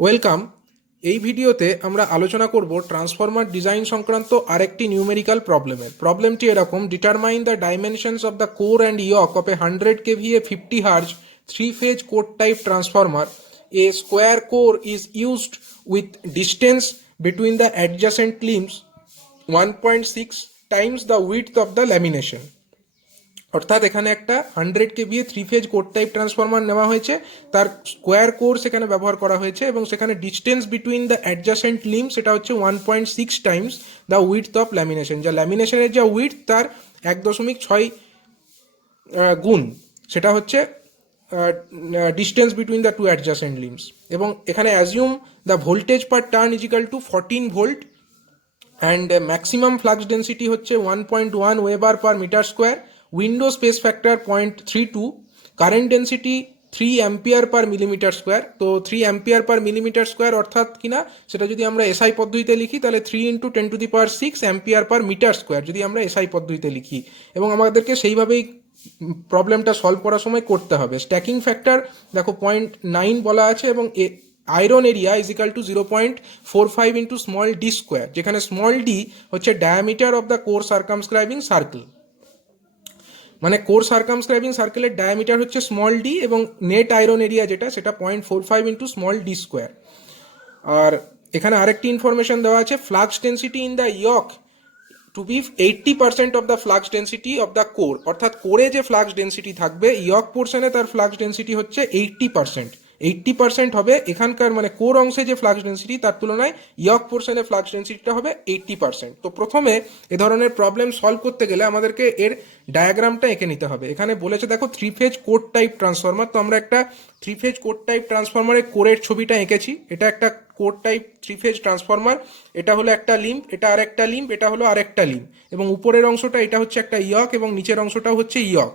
Welcome. এই ভিডিওতে আমরা আলোচনা করব ট্রান্সফরমার ডিজাইন সংক্রান্ত আরেকটি নিউমেরিক্যাল প্রবলেমটি এরকম: determine the dimensions of the core and yoke of a 100 kVA 50 Hz 3-phase core type transformer. A square core is used with distance between the adjacent limbs 1.6 times the width of the lamination. অর্থাৎ এখানে একটা 100 kVA 3-phase core type transformer নেওয়া হয়েছে, তার square core সেখানে ব্যবহার করা হয়েছে এবং সেখানে distance between the adjacent limb সেটা হচ্ছে 1.6 times the width of lamination. যা ল্যামিনেশনের যা উইডথ তার 1.6 গুণ, সেটা হচ্ছে distance between the two adjacent limbs. এবং এখানে assume the voltage per turn equal to 14 volt and maximum flux density হচ্ছে 1.1 weber per metre square, window space factor 0.32, current density 3 ampere per millimetre square. তো 3 ampere per millimetre square অর্থাৎ কিনা সেটা যদি আমরা SI পদ্ধতিতে লিখি তাহলে 3 × 10⁶ অ্যাম্পিয়ার পার মিটার স্কোয়ার যদি আমরা এসআই পদ্ধতিতে লিখি, এবং আমাদেরকে সেইভাবেই প্রবলেমটা সলভ করার সময় করতে হবে। স্ট্যাকিং ফ্যাক্টর দেখো 0.9 বলা আছে, এবং iron area is equal to 0.45 × small D square, যেখানে স্মল ডি হচ্ছে diameter of the core circumscribing circle. মানে কোর সার্কামস্ক্রাইবিং সার্কেলের ডায়ামিটার হচ্ছে স্মল ডি এবং নেট আয়রন এরিয়া যেটা সেটা 0.45 × স্মল ডি স্কোয়ার। আর এখানে আরেকটি ইনফরমেশন দেওয়া আছে: flux density in the yoke to be 80% of the flux density of the core. অর্থাৎ কোরে যে ফ্লাক্স ডেন্সিটি থাকবে ইয়ক পোর্শনে তার ফ্লাক্স ডেন্সিটি হচ্ছে 80%। 80% হবে এখানকার, মানে কোর অংশে যে ফ্লাক্স ডেন্সিটি তার তুলনায় ইয়ক পোর্শনে ফ্লাক্স ডেন্সিটিটা হবে 80%। তো প্রথমে এ ধরনের প্রবলেম সলভ করতে গেলে আমাদেরকে এর ডায়াগ্রামটা এঁকে নিতে হবে। এখানে বলেছে দেখো 3-phase কোর টাইপ ট্রান্সফরমার, তো আমরা একটা 3-phase কোর টাইপ ট্রান্সফরমারের কোরের ছবিটা এঁকেছি। এটা একটা কোর টাইপ 3-phase ট্রান্সফরমার, এটা হলো একটা লিম্ব, এটা আর একটা লিম্ব, এটা হলো আরেকটা লিম্ব, এবং উপরের অংশটা এটা হচ্ছে একটা ইয়ক এবং নিচের অংশটাও হচ্ছে ইয়ক,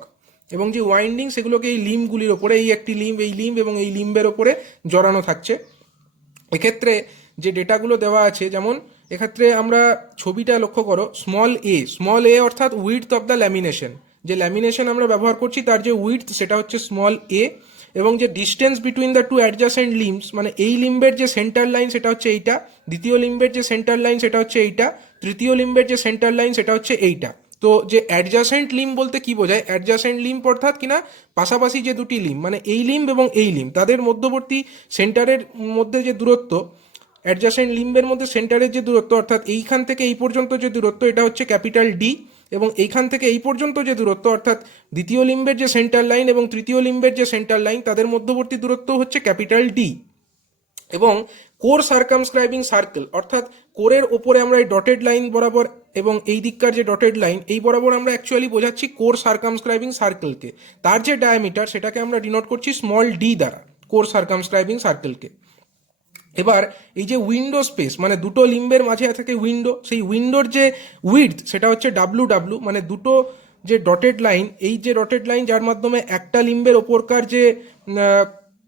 এবং যে ওয়াইন্ডিং সেগুলোকে এই লিম্বগুলির ওপরে, এই একটি লিম্ব, এই লিম্ব এবং এই লিম্বের ওপরে জড়ানো থাকছে। এক্ষেত্রে যে ডেটাগুলো দেওয়া আছে, যেমন এক্ষেত্রে আমরা ছবিটা লক্ষ্য করো, স্মল এ অর্থাৎ উইডথ অফ দ্য ল্যামিনেশন, যে ল্যামিনেশন আমরা ব্যবহার করছি তার যে উইডথ সেটা হচ্ছে স্মল এ, এবং যে distance between the two adjacent limbs, মানে এই লিম্বের যে সেন্টার লাইন সেটা হচ্ছে এইটা, দ্বিতীয় লিম্বের যে সেন্টার লাইন সেটা হচ্ছে এইটা, তৃতীয় লিম্বের যে সেন্টার লাইন সেটা হচ্ছে এইটা। তো যে অ্যাডজাসেন্ট লিম্ব বলতে কি বোঝায়? অ্যাডজাসেন্ট লিম্ব অর্থাৎ কিনা পাশাপাশি যে দুটি লিম্ব, মানে এই লিম্ব এবং এই লিম্ব, তাদের মধ্যবর্তী সেন্টারের মধ্যে যে দূরত্ব, অ্যাডজাসেন্ট লিম্বের মধ্যে সেন্টারের যে দূরত্ব, অর্থাৎ এইখান থেকে এই পর্যন্ত যে দূরত্ব এটা হচ্ছে ক্যাপিটাল ডি, এবং এইখান থেকে এই পর্যন্ত যে দূরত্ব অর্থাৎ দ্বিতীয় লিম্বের যে সেন্টার লাইন এবং তৃতীয় লিম্বের যে সেন্টার লাইন তাদের মধ্যবর্তী দূরত্ব হচ্ছে ক্যাপিটাল ডি। এবং কোর সার্কামস্ক্রাইবিং সার্কেল অর্থাৎ কোরের ওপরে আমরা এই ডটেড লাইন বরাবর এবং এই দিককার যে ডটেড লাইন এই বরাবর আমরা অ্যাকচুয়ালি বোঝাচ্ছি কোর সার্কামস্ক্রাইবিং সার্কেলকে। তার যে ডায়ামিটার সেটাকে আমরা ডিনোট করছি স্মল ডি দ্বারা, কোর সার্কামস্ক্রাইবিং সার্কেলকে। এবার এই যে উইন্ডো স্পেস, মানে দুটো লিম্বের মাঝে থাকে উইন্ডো, সেই উইন্ডোর যে উইডথ সেটা হচ্ছে ডাব্লু, মানে দুটো যে ডটেড লাইন, এই যে ডটেড লাইন যার মাধ্যমে একটা লিম্বের ওপরকার যে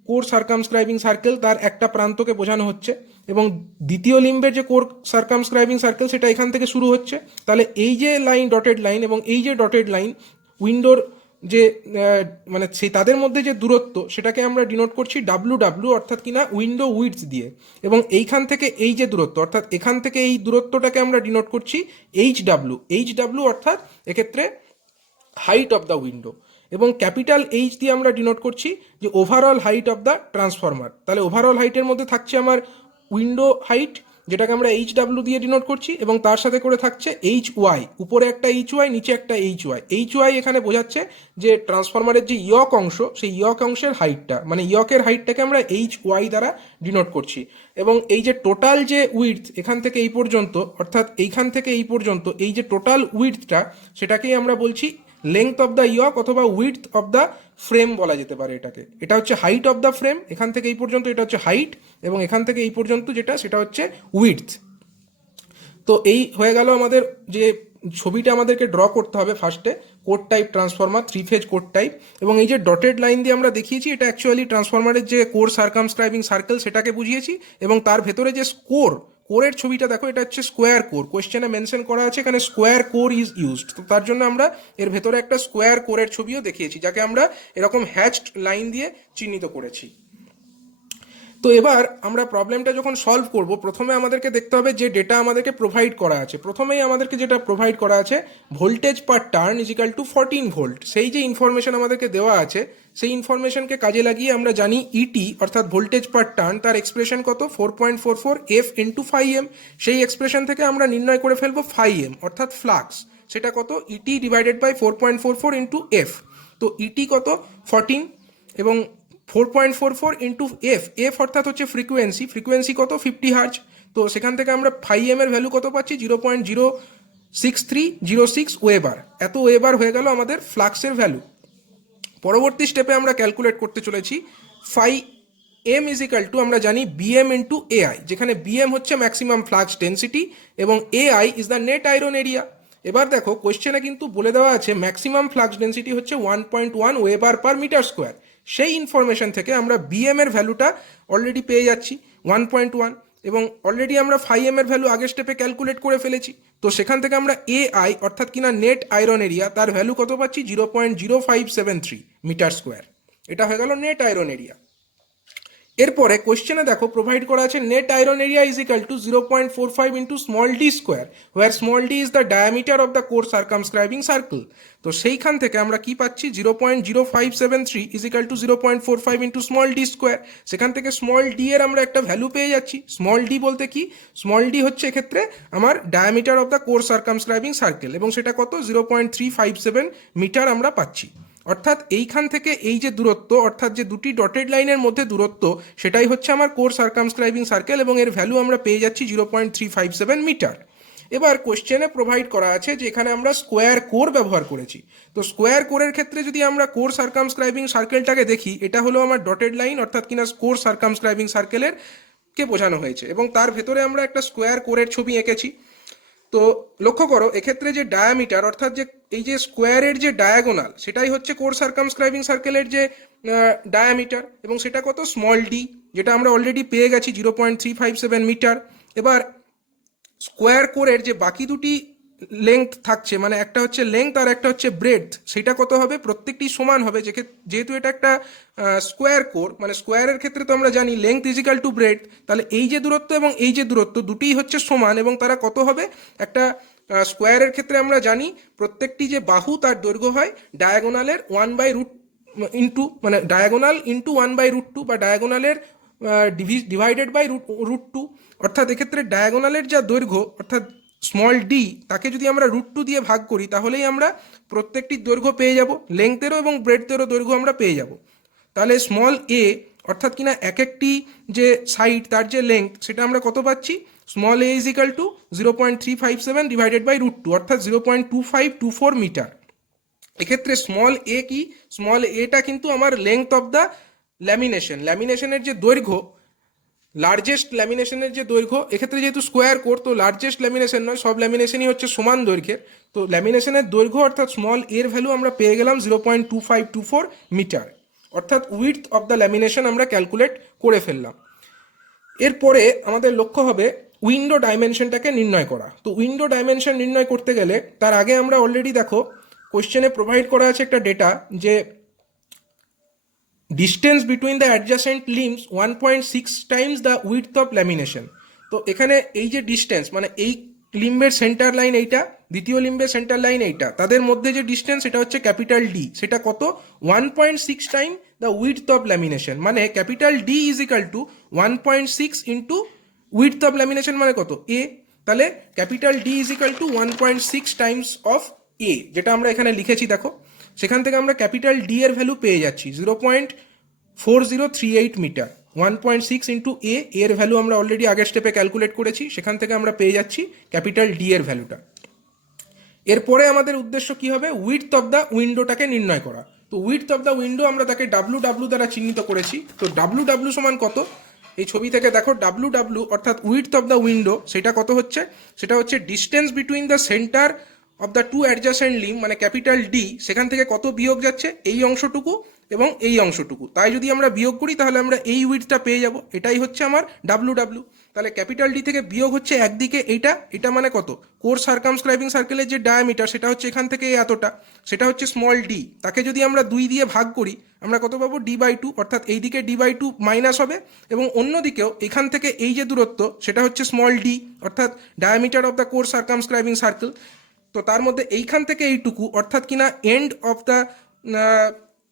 কোর সার্কামস্ক্রাইবিং সার্কেল তার একটা প্রান্তকে বোঝানো হচ্ছে, এবং দ্বিতীয় লিম্বের যে কোর সার্কামস্ক্রাইবিং সার্কেল সেটা এখান থেকে শুরু হচ্ছে। তাহলে এই যে লাইন ডটেড লাইন এবং এই যে ডটেড লাইন উইন্ডোর যে মানে সেই তাদের মধ্যে যে দূরত্ব সেটাকে আমরা ডিনোট করছি ডাব্লু অর্থাৎ কিনা উইন্ডো উইডথ দিয়ে, এবং এইখান থেকে এই যে দূরত্ব অর্থাৎ এখান থেকে এই দূরত্বটাকে আমরা ডিনোট করছি এইচ ডাব্লু অর্থাৎ এক্ষেত্রে হাইট অফ দ্য উইন্ডো, এবং ক্যাপিটাল এইচ দিয়ে আমরা ডিনোট করছি যে overall height of the transformer. তাহলে ওভারঅল হাইটের মধ্যে থাকছে আমার উইন্ডো হাইট, যেটাকে আমরা এইচ দিয়ে ডিনোট করছি, এবং তার সাথে করে থাকছে ওয়াই, উপরে একটা ওয়াই নিচে একটা ওয়াই এখানে বোঝাচ্ছে যে ট্রান্সফরমারের যে ইয়ক অংশ সেই ইয়ক অংশের হাইটটা, মানে ইয়কের হাইটটাকে আমরা ওয়াই দ্বারা ডিনোট করছি। এবং এই যে টোটাল যে উইডথ এখান থেকে এই পর্যন্ত অর্থাৎ এইখান থেকে এই পর্যন্ত এই যে টোটাল উইডথটা সেটাকেই আমরা বলছি লেংথ অফ দ্য ইয়ক অথবা উইডথ অফ দ্য ফ্রেম বলা যেতে পারে এটাকে। এটা হচ্ছে হাইট অফ দ্য ফ্রেম, এখান থেকে এই পর্যন্ত এটা হচ্ছে হাইট, এবং এখান থেকে এই পর্যন্ত যেটা সেটা হচ্ছে উইডথ। তো এই হয়ে গেল আমাদের যে ছবিটা আমাদেরকে ড্র করতে হবে ফার্স্টে, core type transformer 3-phase core type, এবং এই যে ডটেড লাইন দিয়ে আমরা দেখিয়েছি এটা অ্যাকচুয়ালি ট্রান্সফরমারের যে কোর সার্কামস্ক্রাইবিং সার্কেল সেটাকে বুঝিয়েছি, এবং তার ভেতরে যে কোরের ছবিটা দেখো এটা হচ্ছে স্কোয়ার কোর, কোয়েশ্চেনে মেনশন করা আছে এখানে স্কোয়ার কোর ইজ ইউজড, তো তার জন্য আমরা এর ভেতরে একটা স্কোয়ার কোরের ছবিও দেখিয়েছি যাকে আমরা এরকম হ্যাচড লাইন দিয়ে চিহ্নিত করেছি। তো এবার আমরা প্রবলেমটা যখন সলভ করব, প্রথমে আমাদেরকে দেখতে হবে যে ডেটা আমাদেরকে প্রোভাইড করা আছে। প্রথমেই আমাদেরকে যেটা প্রোভাইড করা আছে, voltage per turn equal to 14 volt. সেই যে ইনফরমেশন আমাদেরকে দেওয়া আছে, সেই ইনফরমেশনকে কাজে লাগিয়ে আমরা জানি ইটি অর্থাৎ ভোল্টেজ পার টার্ন, তার এক্সপ্রেশন কত, 4.44 এফ ইন্টু 5 এম। সেই এক্সপ্রেশন থেকে আমরা নির্ণয় করে ফেলবো 5 এম অর্থাৎ ফ্লাক্স। সেটা কত, ইটি ডিভাইডেড বাই 4.44 ইন্টু এফ। তো ইটি কত, 14, এবং 4.44 ইন্টু এফ, এফ অর্থাৎ হচ্ছে ফ্রিকোয়েন্সি, ফ্রিকোয়েন্সি কত, 50 হার্জ। তো সেখান থেকে আমরা 5 এর ভ্যালু কত পাচ্ছি, 0.06306 ওয়েবার। এত ওয়েবার হয়ে গেল আমাদের ফ্লাক্সের ভ্যালু। পরবর্তী স্টেপে আমরা ক্যালকুলেট করতে চলেছি 5 m ইজিক্যাল টু, আমরা জানি বিএম ইন্টু এআই, যেখানে বিএম হচ্ছে ম্যাক্সিমাম ফ্লাক্স ডেন্সিটি এবং AI is the net iron area. এবার দেখো কোয়েশ্চেনে কিন্তু বলে দেওয়া আছে ম্যাক্সিমাম ফ্লাক্স ডেন্সিটি হচ্ছে 1.1 ওয়েবার পার মিটার স্কোয়ার। সেই ইনফরমেশন থেকে আমরা বিএম এর ভ্যালুটা অলরেডি পেয়ে যাচ্ছি 1.1, এবং অলরেডি আমরা 5 এর ভ্যালু আগের স্টেপে ক্যালকুলেট করে ফেলেছি। তো সেখান থেকে আমরা এআই অর্থাৎ কিনা নেট আয়রন এরিয়া, তার ভ্যালু কত পাচ্ছি, 0.0573 মিটার স্কোয়ার। এটা হয়ে গেল নেট আয়রন এরিয়া। এরপরে কোশ্চেনে দেখো প্রোভাইড করা আছে net iron area is equal to 0.45 into small D square, where small D is the diameter of the core circumscribing circle. তো সেইখান থেকে আমরা কি পাচ্ছি, 0.0573 is equal to 0.45 into small D square. সেখান থেকে স্মল ডি এর আমরা একটা ভ্যালু পেয়ে যাচ্ছি। স্মল ডি বলতে কি, স্মল ডি হচ্ছে এক্ষেত্রে আমার diameter of the core circumscribing circle, এবং সেটা কত, 0.357 মিটার আমরা পাচ্ছি। অর্থাৎ এইখান থেকে এই যে দূরত্ব, অর্থাৎ যে দুটি ডটেড লাইনের মধ্যে দূরত্ব, সেটাই হচ্ছে আমার কোর সার্কামস্ক্রাইবিং সার্কেল, এবং এর ভ্যালু আমরা পেয়ে যাচ্ছি 0.357 মিটার। এবার কোশ্চেনে প্রোভাইড করা আছে যে এখানে আমরা স্কোয়ার কোর ব্যবহার করেছি। তো স্কোয়ার কোরের ক্ষেত্রে যদি আমরা কোর সার্কামস্ক্রাইবিং সার্কেলটাকে দেখি, এটা হলো আমার ডটেড লাইন, অর্থাৎ কিনা কোর সার্কামস্ক্রাইবিং সার্কেলের কে বোঝানো হয়েছে, এবং তার ভেতরে আমরা একটা স্কোয়ার কোরের ছবি এঁকেছি। তো লক্ষ্য করো এক্ষেত্রে যে ডায়ামিটার, অর্থাৎ যে এই যে স্কোয়ারের যে ডায়াগোনাল, সেটাই হচ্ছে কোর সার্কামস্ক্রাইবিং সার্কেলের যে ডায়ামিটার, এবং সেটা কত, স্মল ডি, যেটা আমরা অলরেডি পেয়ে গেছি 0.357 মিটার। এবার স্কোয়ার কোরের যে বাকি দুটি লেংথ থাকছে, মানে একটা হচ্ছে লেংথ আর একটা হচ্ছে ব্রেডথ, সেটা কত হবে, প্রত্যেকটি সমান হবে। যেহেতু এটা একটা স্কোয়ার কোর, মানে স্কোয়ারের ক্ষেত্রে তো আমরা জানি লেংথ ইজিক্যাল টু ব্রেডথ, তাহলে এই যে দূরত্ব এবং এই যে দূরত্ব দুটিই হচ্ছে সমান, এবং তারা কত হবে, একটা স্কোয়ারের ক্ষেত্রে আমরা জানি প্রত্যেকটি যে বাহু তার দৈর্ঘ্য হয় ডায়াগোনালের 1/√, ইন্টু মানে ডায়াগোনাল ইন্টু 1/√2, বা ডায়াগোনালের ডিভাইডেড বাই √2। অর্থাৎ এক্ষেত্রে ডায়াগোনালের যা দৈর্ঘ্য অর্থাৎ স্মল ডি, তাকে যদি আমরা √2 দিয়ে ভাগ করি, তাহলেই আমরা প্রত্যেকটির দৈর্ঘ্য পেয়ে যাব, লেংথেরও এবং ব্রেডথেরও দৈর্ঘ্য আমরা পেয়ে যাব। তাহলে স্মল এ অর্থাৎ কিনা এক একটি যে সাইড তার যে লেংথ, সেটা আমরা কত পাচ্ছি, small a is equal to 0.357 divided by √2, অর্থাৎ 0.2524 মিটার। এক্ষেত্রে স্মল এ কি, স্মল এটা কিন্তু আমার লেংথ অফ দ্য ল্যামিনেশনের যে দৈর্ঘ্য, লার্জেস্ট ল্যামিনেশনের যে দৈর্ঘ্য, এক্ষেত্রে যেহেতু স্কোয়ার কোর, তো লার্জেস্ট ল্যামিনেশন নয়, সব ল্যামিনেশনই হচ্ছে সমান দৈর্ঘ্যের। তো ল্যামিনেশনের দৈর্ঘ্য অর্থাৎ স্মল এর ভ্যালু আমরা পেয়ে গেলাম 0.2524 মিটার, অর্থাৎ উইডথ অফ দ্য ল্যামিনেশন আমরা ক্যালকুলেট করে ফেললাম। এরপরে আমাদের লক্ষ্য হবে উইন্ডো ডাইমেনশনটাকে নির্ণয় করা। তো উইন্ডো ডাইমেনশন নির্ণয় করতে গেলে তার আগে আমরা অলরেডি দেখো কোশ্চেনে প্রোভাইড করা আছে একটা ডেটা, যে distance between the adjacent limbs 1.6 times the width of lamination. তো এখানে এই যে ডিস্টেন্স, মানে এই লিম্বের সেন্টার লাইন এইটা, দ্বিতীয় লিম্বের সেন্টার লাইন এইটা, তাদের মধ্যে যে ডিস্টেন্স সেটা হচ্ছে ক্যাপিটাল ডি, সেটা কত, 1.6 time the width of lamination. মানে capital D is equal to 1.6 into width of lamination, মানে কত, এ। তাহলে capital D is equal to 1.6 times of a, যেটা আমরা এখানে লিখেছি দেখো। সেখান থেকে আমরা ক্যাপিটাল ডি এর ভ্যালু পেয়ে যাচ্ছি 0.4038 মিটার। 1.6 ইন্টু এ, এর ভ্যালু আমরা অলরেডি আগের স্টেপে ক্যালকুলেট করেছি, সেখান থেকে আমরা পেয়ে যাচ্ছি ক্যাপিটাল ডি এর ভ্যালুটা। এরপরে আমাদের উদ্দেশ্য কি হবে, উইডথ অফ দ্য উইন্ডোটাকে নির্ণয় করা। তো উইডথ অফ দ্য উইন্ডো আমরা তাকে ডাব্লু দ্বারা চিহ্নিত করেছি। তো ডাব্লু সমান কত, এই ছবি থেকে দেখো ডাব্লু অর্থাৎ উইডথ অফ দ্য উইন্ডো, সেটা কত হচ্ছে, সেটা হচ্ছে distance between the centre of the two adjacent limb, মানে ক্যাপিটাল ডি, সেখান থেকে কত বিয়োগ যাচ্ছে, এই অংশটুকু এবং এই অংশটুকু, তাই যদি আমরা বিয়োগ করি তাহলে আমরা এই উইডথটা পেয়ে যাব, এটাই হচ্ছে আমার ডাব্লু ডাব্লু। তাহলে ক্যাপিটাল ডি থেকে বিয়োগ হচ্ছে একদিকে এইটা, এটা মানে কত, কোর সার্কামস্ক্রাইবিং সার্কেলের যে ডায়ামিটার সেটা হচ্ছে এখান থেকে এতটা, সেটা হচ্ছে স্মল ডি, তাকে যদি আমরা 2 দিয়ে ভাগ করি আমরা কত পাবো, d/2, অর্থাৎ এই দিকে d/2 মাইনাস হবে এবং অন্য দিকেও এখান থেকে এই যে দূরত্ব সেটা হচ্ছে স্মল ডি, অর্থাৎ diameter of the core circumscribing circle. তো তার মধ্যে এইখান থেকে এইটুকু অর্থাৎ কিনা এন্ড অফ দ্য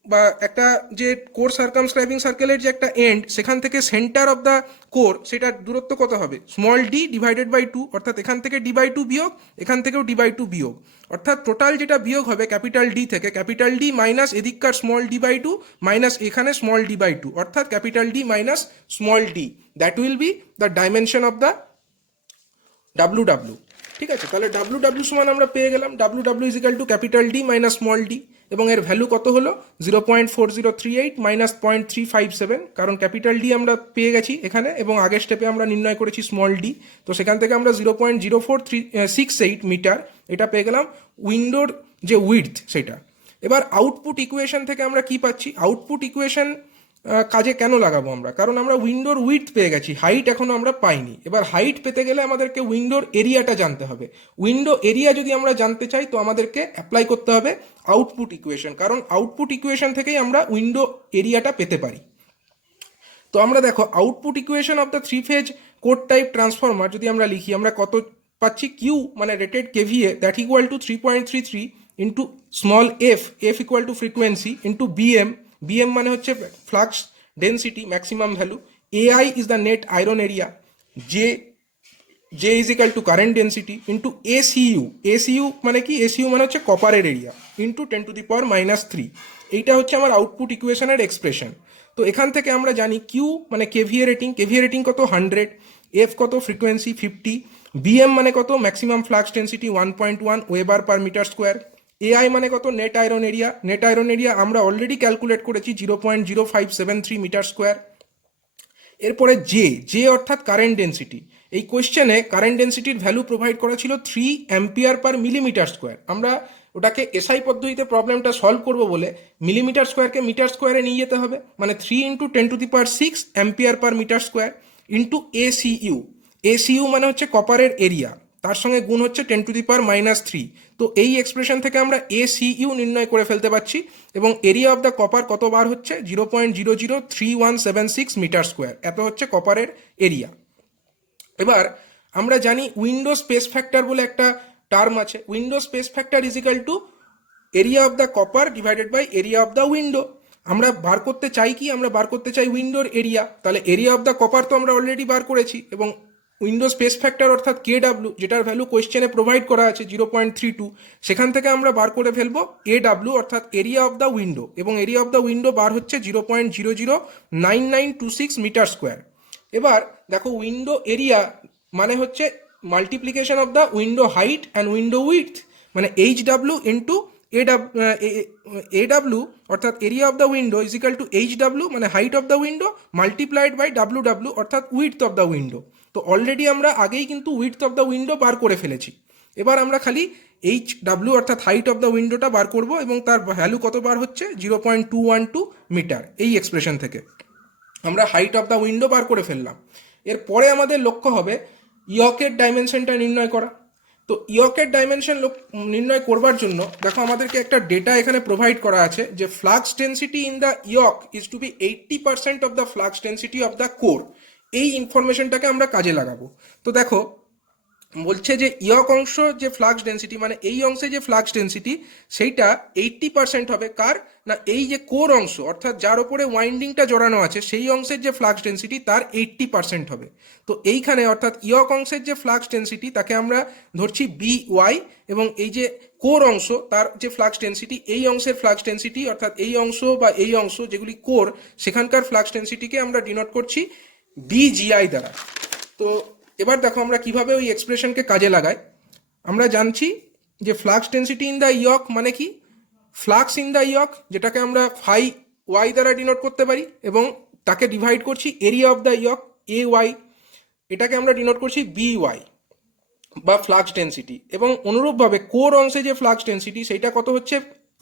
বা একটা যে কোর সার্কামস্ক্রাইবিং সার্কেলের যে একটা এন্ড, সেখান থেকে সেন্টার অফ দ্য কোর সেটার দূরত্ব কত হবে, স্মল ডি ডিভাইডেড বাই 2, অর্থাৎ এখান থেকে d/2 বিয়োগ, এখান থেকেও d/2 বিয়োগ, অর্থাৎ টোটাল যেটা বিয়োগ হবে ক্যাপিটাল ডি থেকে, ক্যাপিটাল ডি মাইনাস এদিককার স্মল d/2 মাইনাস এখানে স্মল d/2, অর্থাৎ capital D minus small D, that will be the dimension of the W W. ঠিক আছে, তাহলে ডাব্লু ডাব্লু সমান আমরা পেয়ে গেলাম W W is equal to capital D minus small D, এবং এর ভ্যালু কত হলো 0.4038 মাইনাস 0.357, কারণ ক্যাপিটাল ডি আমরা পেয়ে গেছি এখানে এবং আগের স্টেপে আমরা নির্ণয় করেছি স্মল ডি, তো সেখান থেকে আমরা 0.0468 মিটার এটা পেয়ে গেলাম উইন্ডোর যে উইডথ সেটা। এবার আউটপুট ইকুয়েশন থেকে আমরা কি পাচ্ছি, আউটপুট ইকুয়েশন কাজে কেন লাগাবো আমরা, কারণ আমরা উইন্ডোর উইডথ পেয়ে গেছি, হাইট এখনো আমরা পাইনি। এবার হাইট পেতে গেলে আমাদেরকে উইন্ডোর এরিয়াটা জানতে হবে, উইন্ডো এরিয়া যদি আমরা জানতে চাই তো আমাদেরকে অ্যাপ্লাই করতে হবে আউটপুট ইকুয়েশন, কারণ আউটপুট ইকুয়েশন থেকেই আমরা উইন্ডো এরিয়াটা পেতে পারি। তো আমরা দেখো output equation of the 3 phase core type transformer যদি আমরা লিখি আমরা কত পাচ্ছি, কিউ মানে rated kVA that equal to 3.33 into small f, f equal to frequency into BM, BM মানে হচ্ছে flux density maximum value, AI is the net iron area, J is equal to current density into ACU, ACU মানে কি, ACU মানে হচ্ছে কপারের area into 10⁻³ এইটা হচ্ছে আমার আউটপুট ইকুয়েশনের এক্সপ্রেশন। তো এখান থেকে আমরা জানি কিউ মানে কেভিএ রেটিং, কেভিএ রেটিং কত 100, এফ কত ফ্রিকোয়েন্সি 50, বিএম মানে কত maximum flux density 1.1 weber per metre square, AI মানে কত net iron area, net iron area আমরা অলরেডি ক্যালকুলেট করেছি 0.0573 মিটার স্কোয়ার। এরপরে জে, জে অর্থাৎ কারেন্ট ডেন্সিটি, এই কোয়েশ্চেনে কারেন্ট ডেন্সিটির ভ্যালু প্রোভাইড করা ছিল 3 অ্যাম্পিয়ার পার মিলিমিটার স্কোয়ার, আমরা ওটাকে এসআই পদ্ধতিতে প্রবলেমটা সলভ করব বলে মিলিমিটার স্কোয়ারকে মিটার স্কোয়ারে নিয়ে যেতে হবে, মানে 3 × 10⁶ ampere per metre square into ACU, ACU মানে হচ্ছে কপারের এরিয়া, তার সঙ্গে গুণ হচ্ছে 10⁻³ তো এই এক্সপ্রেশন থেকে আমরা এসিইউ নির্ণয় করে ফেলতে পারছি এবং এরিয়া অফ দ্য কপার কত বার হচ্ছে 0.003176 মিটার স্কোয়ার, এত হচ্ছে কপারের এরিয়া। এবার আমরা জানি উইন্ডো স্পেস ফ্যাক্টর বলে একটা টার্ম আছে, window space factor is equal to area of the copper divided by area of the window. আমরা বার করতে চাই কি, আমরা বার করতে চাই উইন্ডোর এরিয়া, তাহলে এরিয়া অফ দ্য কপার তো আমরা অলরেডি বার করেছি এবং উইন্ডো স্পেস ফ্যাক্টর অর্থাৎ KW যেটার ভ্যালু কোয়েশ্চেনে প্রোভাইড করা আছে 0.32, সেখান থেকে আমরা বার করে ফেলবো AW অর্থাৎ এরিয়া অফ দ্য উইন্ডো, এবং এরিয়া অফ দ্য উইন্ডো বার হচ্ছে 0.009926 মিটার স্কোয়ার। এবার দেখো উইন্ডো এরিয়া মানে হচ্ছে multiplication of the window height and window width, মানে HW ইন্টু AW অর্থাৎ area of the window is equal to HW মানে height of the window multiplied by WW অর্থাৎ width of the window. তো already আমরা আগেই কিন্তু width of the window বার করে ফেলেছি, এবার আমরা খালি HW অর্থাৎ হাইট অফ দ্য উইন্ডোটা বার করব এবং তার ভ্যালু কত বার হচ্ছে 0.212 মিটার। এই এক্সপ্রেশন থেকে আমরা হাইট অফ দ্য উইন্ডো বার করে ফেললাম। এরপরে আমাদের লক্ষ্য হবে ইয়কের ডাইমেনশনটা নির্ণয় করা। তো ইয়কের ডাইমেনশন নির্ণয় করবার জন্য দেখো আমাদেরকে একটা ডেটা এখানে প্রোভাইড করা আছে যে flux density in the yoke is to be 80% of the flux density of the core. এই ইনফরমেশনটাকে আমরা কাজে লাগাবো। তো দেখো বলছে যে ইয়ক অংশ যে ফ্লাক্স ডেন্সিটি মানে এই অংশে যে ফ্লাক্স ডেন্সিটি সেইটা 80% হবে কার না, এই যে কোর অংশ অর্থাৎ যার উপরে ওয়াইন্ডিংটা জড়ানো আছে সেই অংশের যে ফ্লাক্স ডেন্সিটি তার 80% হবে। তো এইখানে অর্থাৎ ইয়ক অংশের যে ফ্লাক্স ডেন্সিটি তাকে আমরা ধরছি BY, এবং এই যে কোর অংশ তার যে ফ্লাক্স ডেন্সিটি এই অংশের ফ্লাক্স ডেন্সিটি অর্থাৎ এই অংশ বা এই অংশ যেগুলি কোর সেখানকার ফ্লাক্স ডেন্সিটিকে আমরা ডিনোট করছি BGI দ্বারা। তো এবার দেখো আমরা কিভাবে ওই এক্সপ্রেশনকে কাজে লাগাই। আমরা জানছি যে flux density in the yoke মানে কি, ফ্লাক্স ইন দ্য ইয়ক যেটাকে আমরা ফাই ওয়াই দ্বারা ডিনোট করতে পারি এবং তাকে ডিভাইড করছি area of the yoke AY, এটাকে আমরা ডিনোট করছি BY বা ফ্লাক্স ডেন্সিটি, এবং অনুরূপভাবে কোর অংশে যে ফ্লাক্স ডেন্সিটি সেইটা কত হচ্ছে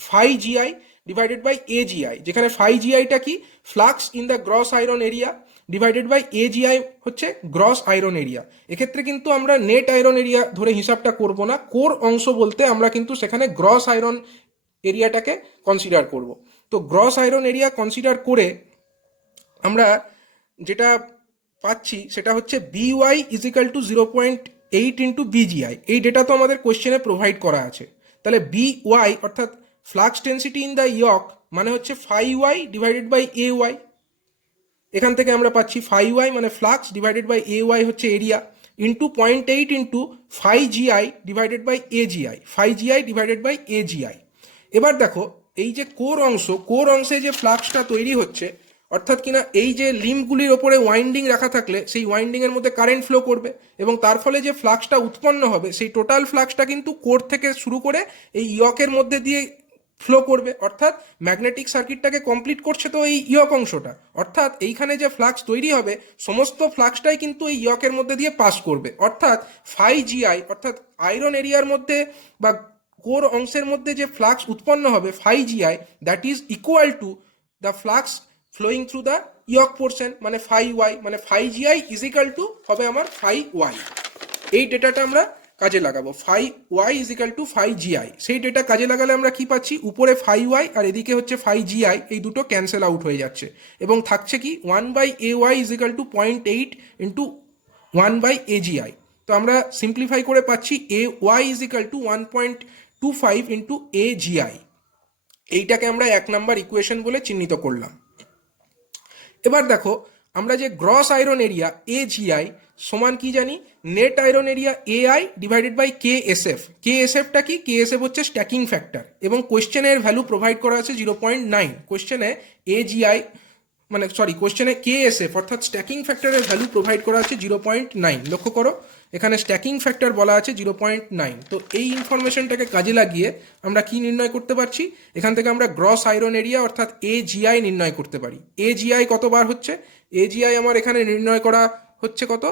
phi GI divided by AGI, যেখানে ফাই জিআইটা কি, flux in the gross iron area divided by AGI হচ্ছে গ্রস আয়রন এরিয়া। এক্ষেত্রে কিন্তু আমরা নেট আয়রন এরিয়া ধরে হিসাবটা করব না, কোর অংশ বলতে আমরা কিন্তু সেখানে গ্রস আয়রন এরিয়াটাকে কনসিডার করব। তো গ্রস আয়রন এরিয়া কনসিডার করে আমরা যেটা পাচ্ছি সেটা হচ্ছে BY equal to 0.8 into BGI। এই ডেটা তো আমাদের কোয়েশ্চেনে প্রোভাইড করা আছে। তাহলে BY অর্থাৎ flux density in the yoke মানে হচ্ছে phi Y divided by AY। এখান থেকে আমরা পাচ্ছি ফাই ওয়াই মানে ফ্লাক্স ডিভাইডেড বাই AY হচ্ছে area, into 0.8 into phi GI divided by AGI, phi GI divided by AGI। এবার দেখো এই যে কোর অংশে যে ফ্লাক্সটা তৈরি হচ্ছে, অর্থাৎ কিনা এই যে লিম্বগুলির ওপরে ওয়াইন্ডিং রাখা থাকলে সেই ওয়াইন্ডিংয়ের মধ্যে কারেন্ট ফ্লো করবে এবং তার ফলে যে ফ্লাক্সটা উৎপন্ন হবে সেই টোটাল ফ্লাক্সটা কিন্তু কোর থেকে শুরু করে এই ইয়কের মধ্যে দিয়ে ফ্লো করবে, অর্থাৎ ম্যাগনেটিক সার্কিটটাকে কমপ্লিট করছে তো এই ইয়ক অংশটা। অর্থাৎ এইখানে যে ফ্লাক্স তৈরি হবে সমস্ত ফ্লাক্সটাই কিন্তু এই ইয়কের মধ্যে দিয়ে পাস করবে, অর্থাৎ ফাই জিআই অর্থাৎ আয়রন এরিয়ার মধ্যে বা কোর অংশের মধ্যে যে ফ্লাক্স উৎপন্ন হবে phi GI, that is equal to the flux flowing through the yoke portion মানে ফাই ওয়াই, মানে phi GI is equal to হবে আমার ফাই ওয়াই। এই ডেটাটা আমরা কাজে লাগাবো, phi Y is equal to phi GI. সেই ডেটা কাজে লাগালে আমরা কি পাচ্ছি, উপরে ফাই ওয়াই আর এদিকে হচ্ছে ফাই জিআই, এই দুটো ক্যান্সেল আউট হয়ে যাচ্ছে এবং থাকছে কি 1/AY is equal two 0.8 into 1/AGI। তো আমরা সিম্পলিফাই করে পাচ্ছি AY is equal two 1.25 into AGI। এইটাকে আমরা 1 নাম্বার ইকুয়েশন বলে চিহ্নিত করলাম। এবার দেখো আমরা যে গ্রস আয়রন এরিয়া AGI সমান কি জানি, net iron area AI divided by KSF। KSFটা কি, KSF হচ্ছে স্ট্যাকিং ফ্যাক্টর এবং কোয়েশ্চেনের ভ্যালু প্রোভাইড করা আছে 0.9। কোয়েশ্চেনে AGI মানে সরি কোয়েশ্চেনে KSF অর্থাৎ স্ট্যাকিং ফ্যাক্টরের ভ্যালু প্রোভাইড করা আছে 0.9। লক্ষ্য করো এখানে স্ট্যাকিং ফ্যাক্টর বলা আছে 0.9। তো এই ইনফরমেশনটাকে কাজে লাগিয়ে আমরা কি নির্ণয় করতে পারছি, এখান থেকে আমরা গ্রস আয়রন এরিয়া অর্থাৎ AGI নির্ণয় করতে পারি। AGI কতবার হচ্ছে, AGI আমার এখানে নির্ণয় করা হচ্ছে কত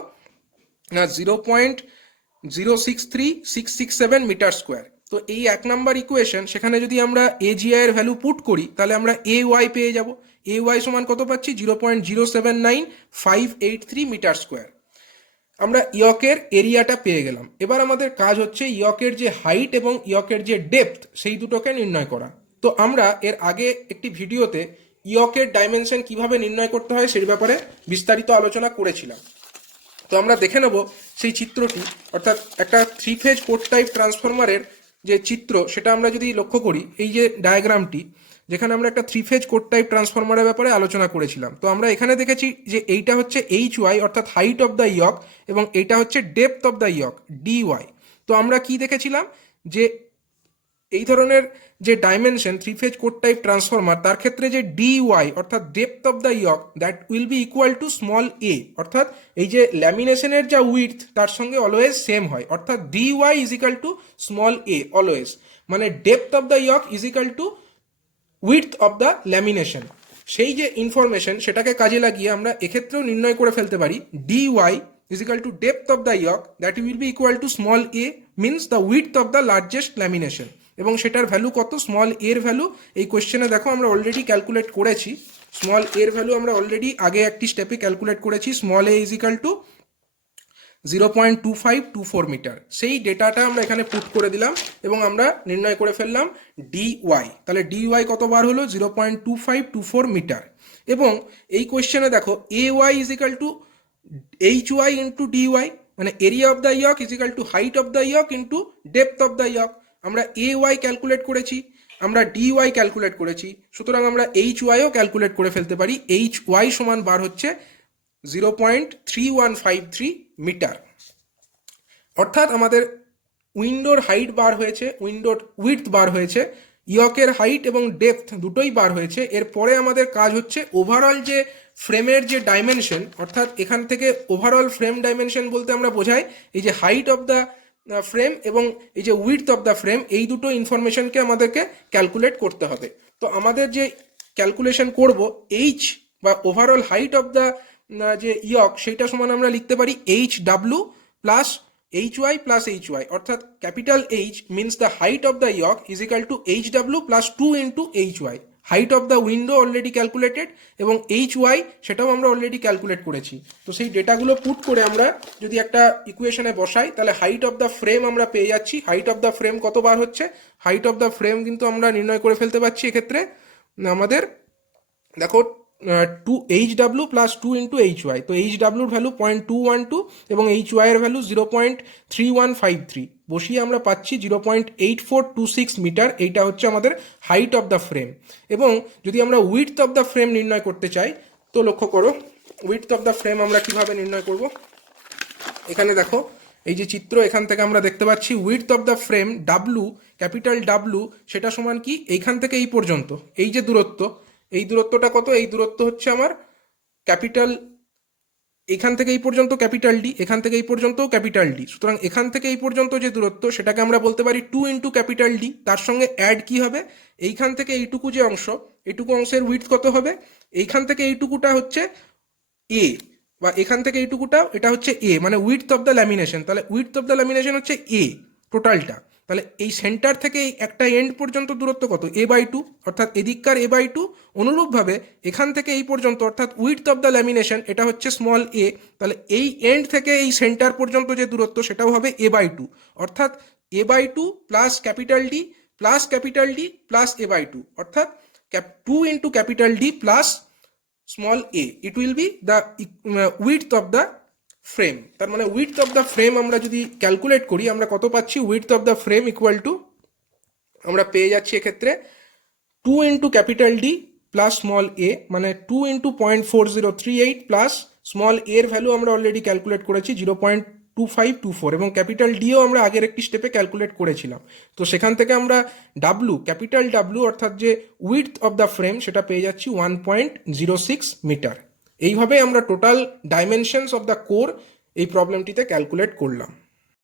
না 0.063667 মিটার স্কোয়ার। তো এই 1 নাম্বার ইকুয়েশন সেখানে যদি আমরা AGI এর ভ্যালু পুট করি তাহলে আমরা AY পেয়ে যাব। AY সমান কত পাচ্ছি 0.079583 মিটার স্কোয়ার। আমরা ইয়কের এরিয়াটা পেয়ে গেলাম। এবার আমাদের কাজ হচ্ছে ইয়কের যে হাইট এবং ইয়কের যে ডেপথ সেই দুটোকে নির্ণয় করা। তো আমরা এর আগে একটি ভিডিওতে ইয়কের ডাইমেনশন কিভাবে নির্ণয় করতে হয় সেই ব্যাপারে বিস্তারিত আলোচনা করেছিলাম। তো আমরা দেখে নেব সেই চিত্রটি, অর্থাৎ একটা 3 ফেজ কোর টাইপ ট্রান্সফরমারের যে চিত্র সেটা আমরা যদি লক্ষ্য করি, এই যে ডায়াগ্রামটি যেখানে আমরা একটা 3 ফেজ কোর টাইপ ট্রান্সফরমারের ব্যাপারে আলোচনা করেছিলাম। তো আমরা এখানে দেখেছি যে এইটা হচ্ছে HY অর্থাৎ হাইট অফ দ্য ইয়ক এবং এইটা হচ্ছে depth of the yoke DY। তো আমরা কি দেখেছিলাম যে এই ধরনের যে dimension 3 phase core type transformer তার ক্ষেত্রে যে DY অর্থাৎ depth of the yoke that will be equal to small a, অর্থাৎ এই যে ল্যামিনেশনের যা উইডথ তার সঙ্গে অলওয়েজ সেম হয়, অর্থাৎ DY is equal to small a always, মানে depth of the yoke is equal to width of the lamination. সেই যে ইনফরমেশন সেটাকে কাজে লাগিয়ে আমরা এক্ষেত্রেও নির্ণয় করে ফেলতে পারি DY is equal to depth of the yoke that will be equal to small a means the width of the largest lamination। এবং সেটার ভ্যালু কত, স্মল এর ভ্যালু এই কোশ্চেনে দেখো আমরা অলরেডি ক্যালকুলেট করেছি। স্মল এর ভ্যালু আমরা অলরেডি আগে একটি স্টেপে ক্যালকুলেট করেছি, small a is equal to 0.2524 metre. সেই ডেটাটা আমরা এখানে পুট করে দিলাম এবং আমরা নির্ণয় করে ফেললাম DY। তাহলে DY কতবার হলো 0.2524 মিটার। এবং এই কোশ্চেনে দেখো AY is equal to HY into DY, মানে area of the yoke is equal to height of the yoke into depth of the yoke. আমরা AY ক্যালকুলেট করেছি, আমরা DY ক্যালকুলেট করেছি, সুতরাং আমরা HYও ক্যালকুলেট করে ফেলতে পারি। HY সমান বার হচ্ছে 0.3153 মিটার। অর্থাৎ আমাদের উইন্ডোর হাইট বার হয়েছে, উইন্ডোর উইডথ বার হয়েছে, ইয়কের হাইট এবং ডেপথ দুটোই বার হয়েছে। এরপরে আমাদের কাজ হচ্ছে ওভারঅল যে ফ্রেমের যে ডাইমেনশন, অর্থাৎ এখান থেকে ওভারঅল ফ্রেম ডাইমেনশন বলতে আমরা বোঝাই এই যে হাইট অফ দ্য ফ্রেম এবং এই যে উইডথ অফ দ্য ফ্রেম, এই দুটো ইনফরমেশনকে আমাদেরকে ক্যালকুলেট করতে হবে। তো আমাদের যে ক্যালকুলেশন করব H বা ওভারঅল হাইট অফ দ্য যে ইয়ক সেইটা সমান আমরা লিখতে পারি HW plus HY plus HY অর্থাৎ capital H means the height of the yoke is equal to HW plus 2 into HY. Height of the window already calculated এবং HY সেটাও আমরা অলরেডি ক্যালকুলেট করেছি। তো সেই ডেটাগুলো পুট করে আমরা যদি একটা ইকুয়েশনে বসাই তাহলে হাইট অফ দ্য ফ্রেম আমরা পেয়ে যাচ্ছি। হাইট অফ দ্য ফ্রেম কতবার হচ্ছে, হাইট অফ দ্য ফ্রেম কিন্তু আমরা নির্ণয় করে ফেলতে পারছি এক্ষেত্রে। আমাদের দেখো 2HW প্লাস 2 ইন্টু HY, তো HWর ভ্যালু 0.212 এবং HY এর ভ্যালু 0.3153 বসিয়ে আমরা পাচ্ছি 0.8426 মিটার। এইটা হচ্ছে আমাদের হাইট অফ দ্য ফ্রেম। এবং যদি আমরা উইডথ অফ দ্য ফ্রেম নির্ণয় করতে চাই তো লক্ষ্য করো উইডথ অফ দ্য ফ্রেম আমরা কিভাবে নির্ণয় করব। এখানে দেখো এই যে চিত্র, এখান থেকে আমরা দেখতে পাচ্ছি width of the frame W, capital W সেটা সমান কি, এইখান থেকে এই পর্যন্ত এই যে দূরত্ব, এই দূরত্বটা কত, এই দূরত্ব হচ্ছে আমার ক্যাপিটাল, এখান থেকে এই পর্যন্ত ক্যাপিটাল ডি, এখান থেকে এই পর্যন্ত ক্যাপিটাল ডি। সুতরাং এখান থেকে এই পর্যন্ত যে দূরত্ব সেটাকে আমরা বলতে পারি 2 ইন্টু ক্যাপিটাল ডি। তার সঙ্গে অ্যাড কি হবে, এইখান থেকে এইটুকু যে অংশ, এইটুকু অংশের উইডথ কত হবে, এইখান থেকে এইটুকুটা হচ্ছে এ, বা এখান থেকে এইটুকুটা এটা হচ্ছে এ, মানে উইডথ অফ দ্য ল্যামিনেশন। তাহলে উইডথ অফ দ্য ল্যামিনেশন হচ্ছে এ টোটালটা। তাহলে এই সেন্টার থেকে এই একটা এন্ড পর্যন্ত দূরত্ব কত, A/2, অর্থাৎ এদিককার A/2। অনুরূপভাবে এখান থেকে এই পর্যন্ত অর্থাৎ উইডথ অফ দ্য ল্যামিনেশন এটা হচ্ছে স্মল এ। তাহলে এই এন্ড থেকে এই সেন্টার পর্যন্ত যে দূরত্ব সেটাও হবে A/2, অর্থাৎ A/2 plus capital D plus capital D plus A/2, অর্থাৎ 2 into capital D plus small A, it will be the width of the frame. তার মানে উইডথ অফ দ্য ফ্রেম আমরা যদি ক্যালকুলেট করি আমরা কত পাচ্ছি, width of the frame equal to আমরা পেয়ে যাচ্ছি এক্ষেত্রে 2 into capital D plus small a, মানে 2 ইন্টু 0.4038 প্লাস স্মল এর ভ্যালু আমরা অলরেডি ক্যালকুলেট করেছি 0.2524, এবং ক্যাপিটাল ডিও আমরা আগের একটি স্টেপে ক্যালকুলেট করেছিলাম। তো সেখান থেকে আমরা ডাব্লু, ক্যাপিটাল ডাব্লু অর্থাৎ যে উইডথ অফ দ্য ফ্রেম সেটা পেয়ে যাচ্ছি 1.06 মিটার। এইভাবে আমরা total dimensions of the core এই প্রবলেমটিতে ক্যালকুলেট করলাম।